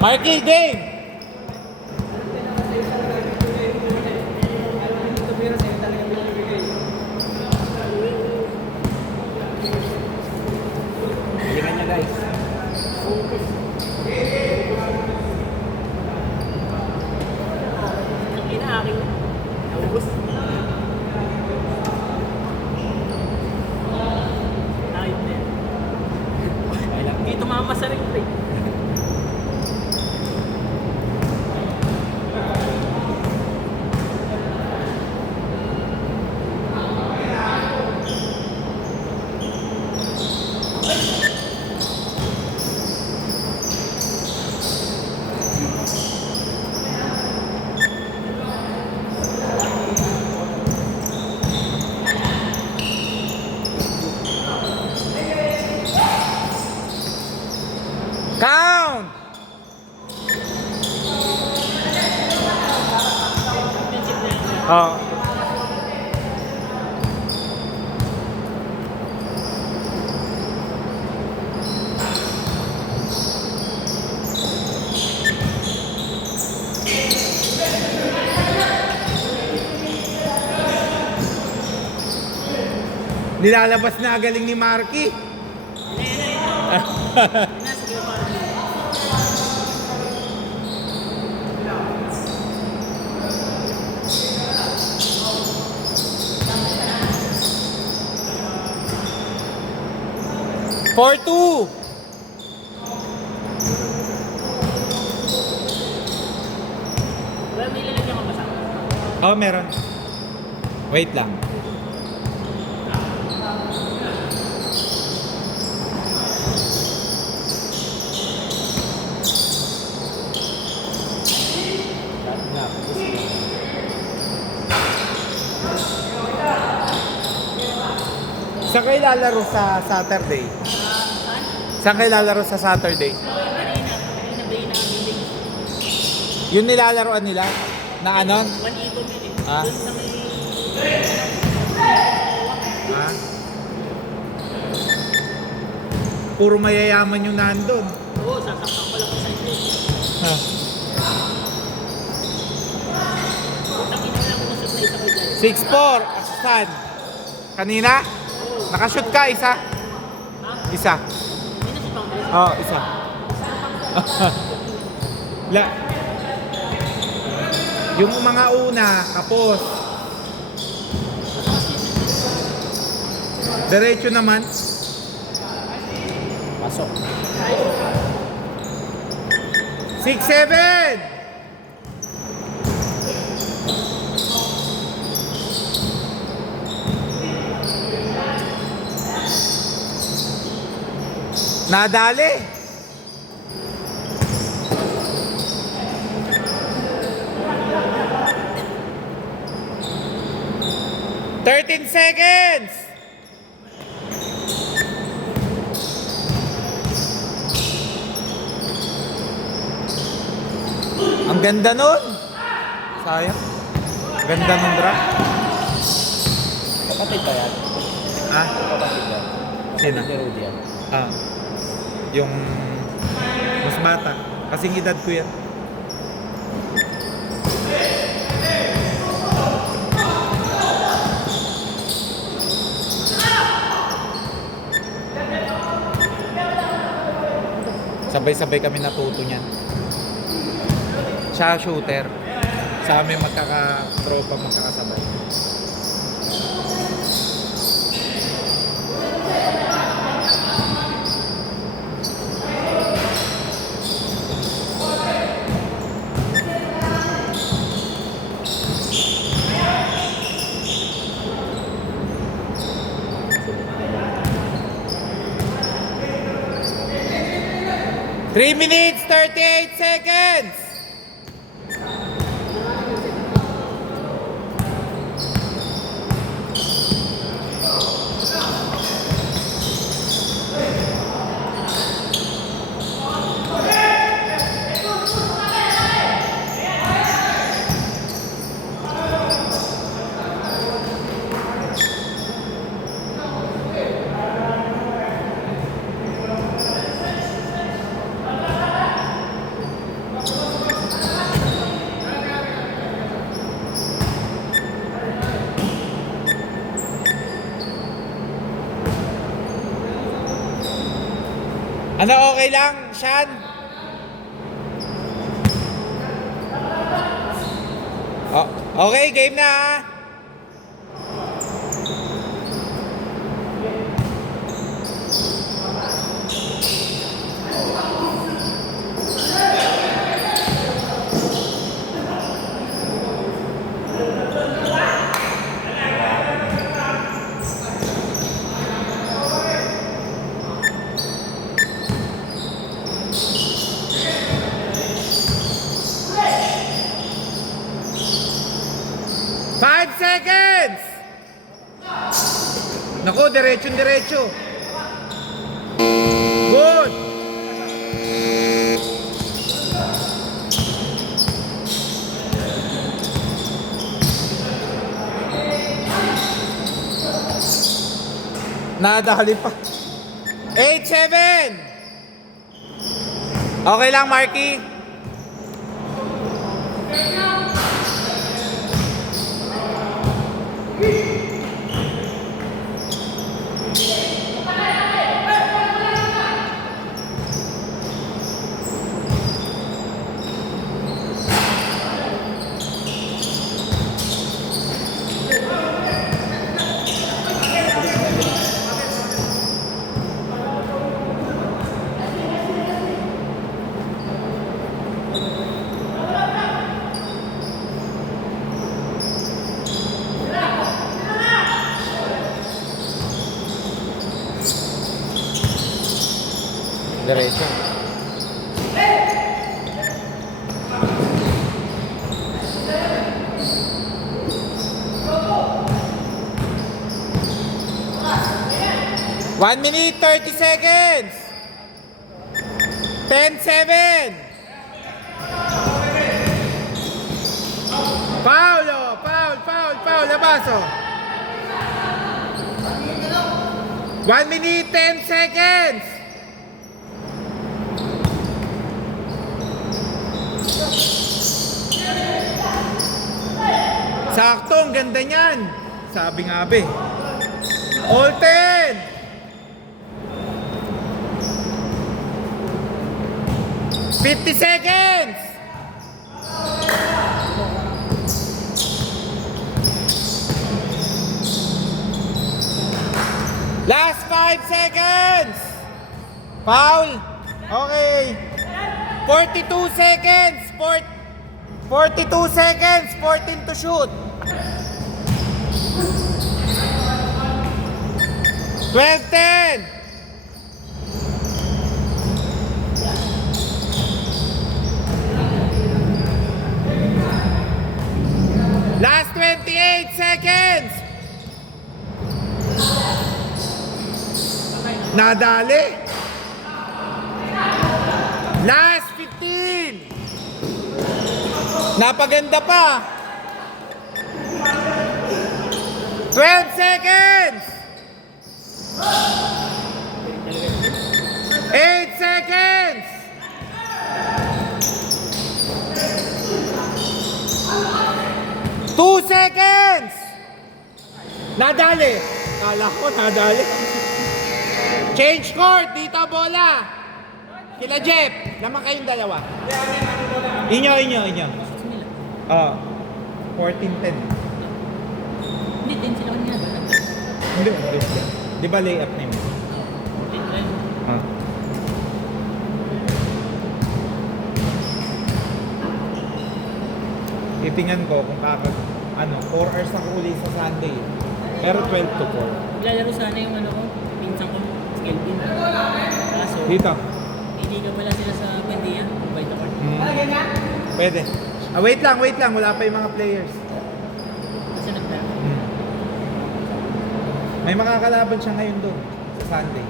Marky, game! Galingan niya guys. Ang inaaking. Naubos. Ayun na yan. Hindi tumama sa ring play. Count! Oh. Nilalabas na galing ni Marky. For two. Well, may lalagyan ka ba sa akin? Oh, meron. Wait lang. Saan kayo lalaro sa Saturday? Saan kayo lalaro sa Saturday? Kanina day na meeting. Yung nilalaroan nila? Na ano? 1 eco meeting. Ah. Doon sa may... Ha? Puro mayayaman yung nandun. Oo, sasaksak ko lang sa inyo. Ha? Putang ina lang kung supply sa bigay. 6-4. Asan? Kanina? Nakashoot ka, isa? Isa. Hindi na si Pangres. Oh, isa. La. Yung mga una, kapos. Diretso naman. Pasok. 6-7. Nadali. Thirteen seconds. Ang ganda nun. Sayang. Ganda nun, Dra. Kapatid pa yan. Ah, Kapatid yan. Sino? Kapatid ni Rudy yan. ah. Yung mas bata. Kasing edad ko yan. Sabay-sabay kami natuto niyan. Siya shooter. Sa amin magkaka-tropa, magkakasabay. Three minutes, 38 seconds. Ano, okay lang, Sean? Oh, okay, game na ha. Five seconds! Naku, diretso. Good! Nadali pa. 8-7! Okay lang, Marky. Diretso. One minute, 30 seconds. 10-7. Foul, labaso. 1 minute, 10 seconds. Sakto, ang ganda niyan. Sabi nga be. All 10. 50 seconds. Last 5 seconds. Foul. Okay. 42 seconds. 42 seconds. 14 to shoot. 12-10. Last 28 seconds. Nadali. Last 15. Napaganda pa. 12 seconds. 8 seconds. 2 seconds. Nadali. Kala ko nadali. Change court. Dito bola. Kila Jeff. Naman kayong dalawa. Inyo. Oh. 14-10. Hindi, 10 sila kanina. Hindi. Di ba layup na yun? Ah. Titingnan ko kung 4 hours na uli sa Sunday. Pero 12 to 4. Lalaro sana yung ano ko, pinsan ko, si Kelvin. Kaso, Dito. hindi ka pala sila sa Buendia, by the court. Pwede. Wait lang. Wala pa yung mga players. Kasi nagpera. May makakalaban siya ngayon doon sa Sunday.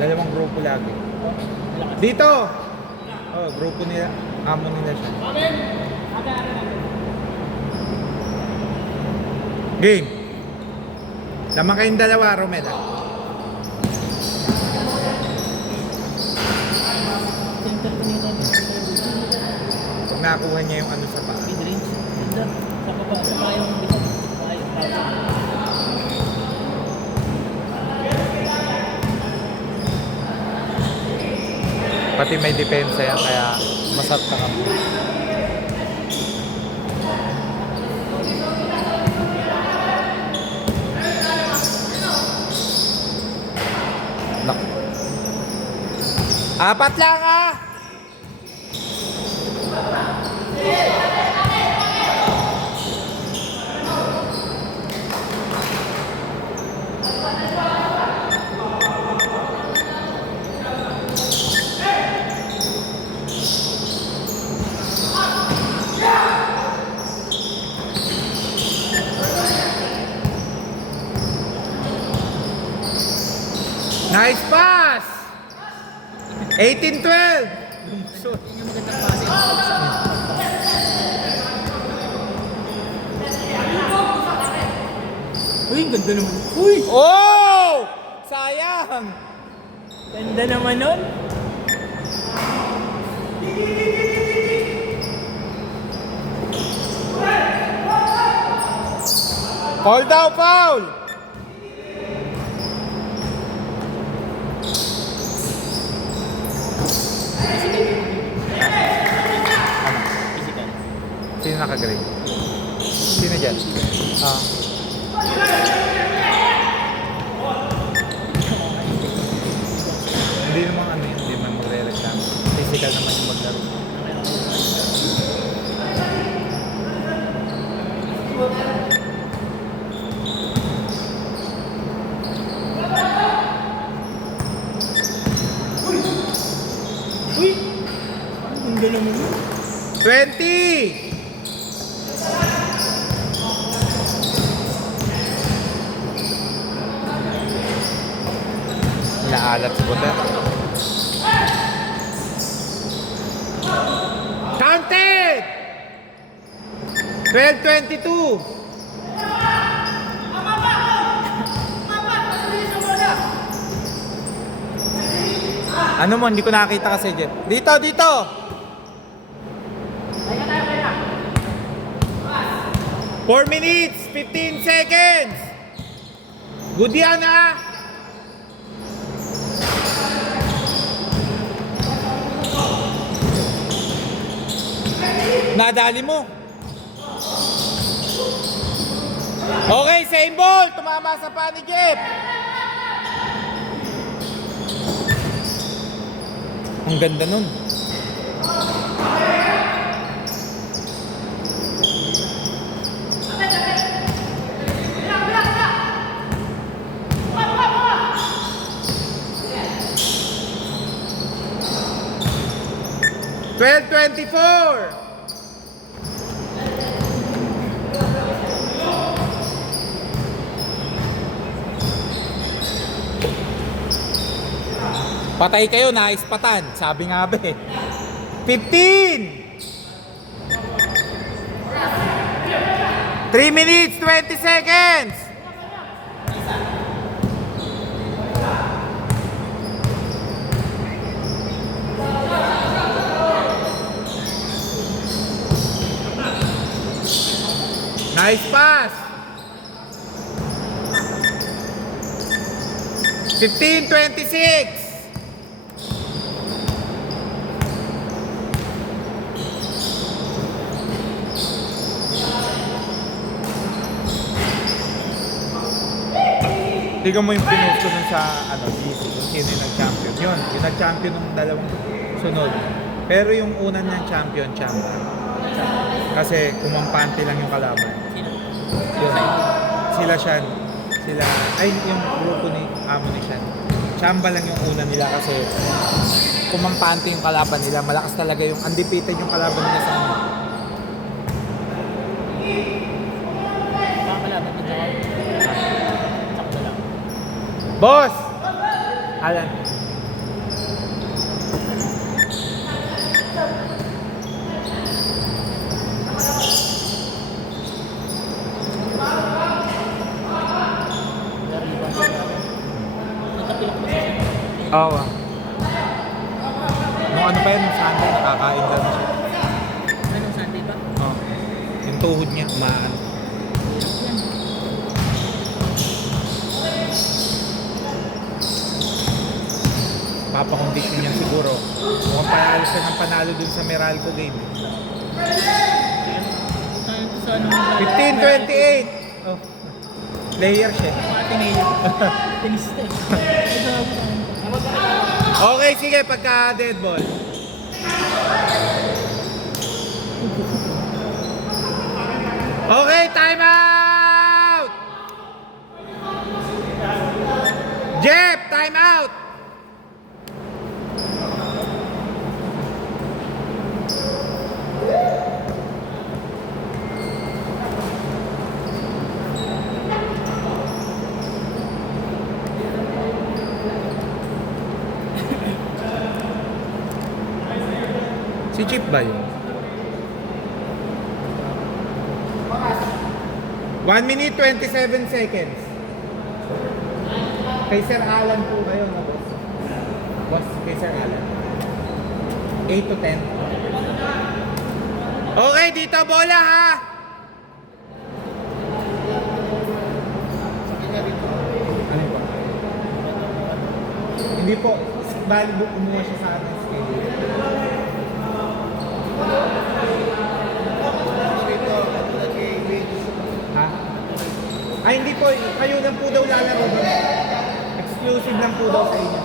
Dalawang grupo lagi. Malakas. Dito! Oh, grupo nila. Amo nila siya. Game. Laman kayong dalawa, Romel. Center ko nito. Pag nakakuha niya yung ano sa paa. Mid-range. Ganda. Sa payong dito. Pati may depensa yan, kaya masarap ka kami. Naku. Apat lang ah! Nice pass! 18-12! Lumusot. Yun yung magandang passing. Uy, ang ganda naman. Uy! Oh! Sayang! Ganda naman nun. Call down foul! Physical. Sino nakagrade? Sino dyan? Ah. Hindi naman ano yun, hindi man magre-reklamo. Physical naman yung maglaro. Uy! Ang ganda naman nun. 20! Naalat sa buta. Counted! 12-22! Ano mo, hindi ko nakakita kasi Jeff. Dito, dito! 4 minutes, 15 seconds! Good yan ha! Nadali mo. Okay, same ball. Tumama sa pa ni Jeff. Ang ganda nun. Twelve 24. Patay kayo, naispatan. Sabi nga ba eh. 15! 3 minutes, 20 seconds! Nice pass! 15-26! Tignan mo yung pinost ko dun sa GC, kung sino yung nag-champion. Yun, yung nag-champion ng dalawang sunod. Pero yung una niyang champion. Kasi kumampante lang yung kalaban. Sino? Yun. Sila Shan. Yung grupo ni amo ni Shan. Chamba lang yung una nila kasi kumampante yung kalaban nila. Malakas talaga yung undefeated yung kalaban nila sa ano. Makakalaban din ako. Sakto lang. Boss! Alan. Oo. Nung ano pa yun, nung Sunday, nakakain lang siya. Anong Sunday ba? Oo. Yung tuhod niya, umaan. nagpa-condition yan siguro. Mukhang panalo siya ng panalo dun sa Meralco game. Tayo to sa ano. 15-28! Oh. Player siya. Ateneo. Tenista. Okay, sige, pagka dead ball. Okay, time out! Jeff, time out! Si Chip ba yun? 1 minute 27 seconds. Kay Sir Alan po kayo na boss. Boss, kay Sir Alan. 8 to 10. Okay, dito bola ha! Ano po? Hindi po. Bali, kumuha siya sa ating schedule. Ha? Ay, hindi po. Kayo lang po daw lalaro. Exclusive lang po daw sa inyo.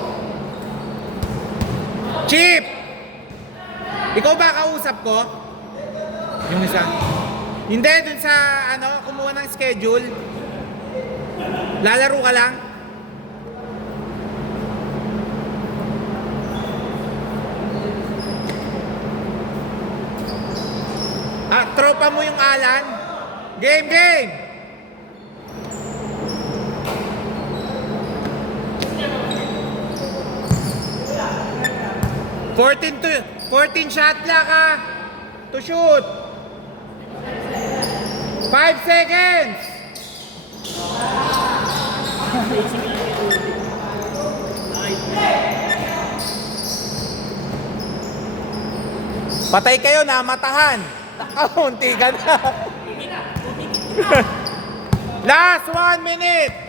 Chip! Ikaw ba kausap ko? Yung isa? Hindi, dun sa ano, kumuha ng schedule. Lalaro ka lang? Ah, tropa mo yung Alan? Game, game! Fourteen shot clock ha! To shoot! 5 seconds! Patay kayo na, matahan! Nakaunti ka na! Last 1 minute!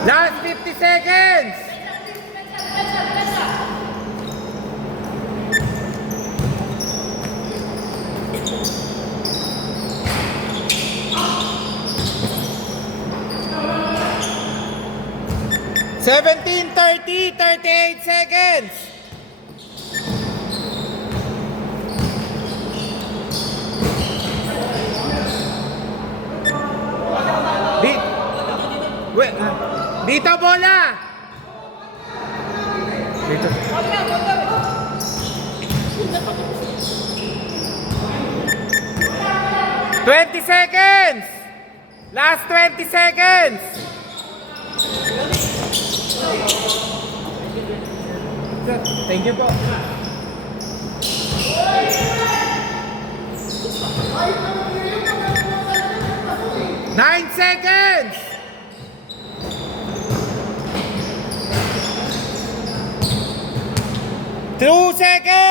Last 50 seconds! Seventeen, 30, 38 seconds! Dito bola! Dito. 20 seconds! Last 20 seconds! Thank you po. 9 seconds! Two seconds!